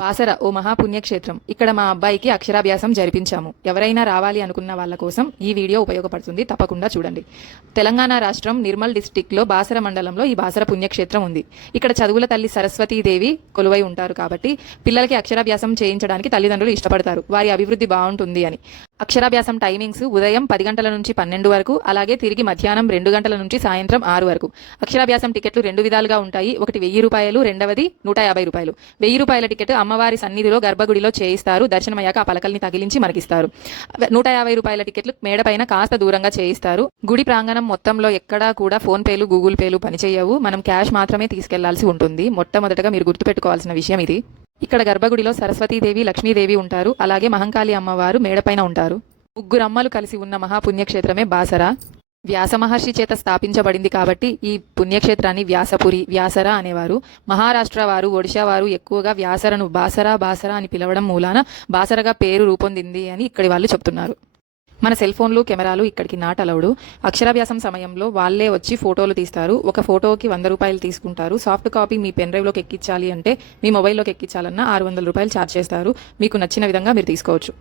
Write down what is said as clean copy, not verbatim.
బాసర ఓ మహాపుణ్యక్షేత్రం. ఇక్కడ మా అబ్బాయికి అక్షరాభ్యాసం జరిపించాము. ఎవరైనా రావాలి అనుకున్న వాళ్ళ కోసం ఈ వీడియో ఉపయోగపడుతుంది, తప్పకుండా చూడండి. తెలంగాణ రాష్ట్రం నిర్మల్ డిస్టిక్ లో బాసర మండలంలో ఈ బాసర పుణ్యక్షేత్రం ఉంది. ఇక్కడ చదువుల తల్లి సరస్వతీదేవి కొలువై ఉంటారు కాబట్టి పిల్లలకి అక్షరాభ్యాసం చేయించడానికి తల్లిదండ్రులు ఇష్టపడతారు, వారి అభివృద్ధి బాగుంటుంది అని. అక్షరాభ్యాసం టైమింగ్స్ ఉదయం 10 గంటల నుంచి 12 వరకు, అలాగే తిరిగి మధ్యాహ్నం 2 గంటల నుంచి సాయంత్రం 6 వరకు. అక్షరాభ్యాసం టికెట్లు 2 విధాలుగా ఉంటాయి. ఒకటి 1000 రూపాయలు, రెండవది 150 రూపాయలు. 1000 రూపాయల టికెట్ అమ్మవారి సన్నిధిలో గర్భగుడిలో చేయిస్తారు. దర్శనమయ్యాక ఆ పలకల్ని తగిలించి మనకిస్తారు. 150 రూపాయల టికెట్లు మేడపైన కాస్త దూరంగా చేయిస్తారు. గుడి ప్రాంగణం మొత్తంలో ఎక్కడా కూడా ఫోన్ పేలు, గూగుల్ పేలు పనిచేయవు. మనం క్యాష్ మాత్రమే తీసుకెళ్లాల్సి ఉంటుంది. మొట్టమొదటగా మీరు గుర్తుపెట్టుకోవాల్సిన విషయం ఇది. ఇక్కడ గర్భగుడిలో సరస్వతీదేవి, లక్ష్మీదేవి ఉంటారు. అలాగే మహంకాళి అమ్మవారు మేడపైన ఉంటారు. 3 అమ్మలు కలిసి ఉన్న మహాపుణ్యక్షేత్రమే బాసర. వ్యాస మహర్షి చేత స్థాపించబడింది కాబట్టి ఈ పుణ్యక్షేత్రాన్ని వ్యాసపురి, వ్యాసర అనేవారు. మహారాష్ట్ర వారు, ఒడిశా వారు ఎక్కువగా వ్యాసరను బాసరా అని పిలవడం మూలాన బాసరగా పేరు రూపొందింది అని ఇక్కడి వాళ్ళు చెప్తున్నారు. మన సెల్ ఫోన్లు, కెమెరాలు ఇక్కడికి నాట్ అలౌడ్. అక్షరాభ్యాసం సమయంలో వాళ్ళే వచ్చి ఫోటోలు తీస్తారు. ఒక ఫోటోకి 100 రూపాయలు తీసుకుంటారు. సాఫ్ట్ కాపీ మీ పెన్ డ్రైవ్లోకి ఎక్కించాలి అంటే, మీ మొబైల్లోకి ఎక్కించాలన్నా 600 రూపాయలు ఛార్జ్ చేస్తారు. మీకు నచ్చిన విధంగా మీరు తీసుకోవచ్చు.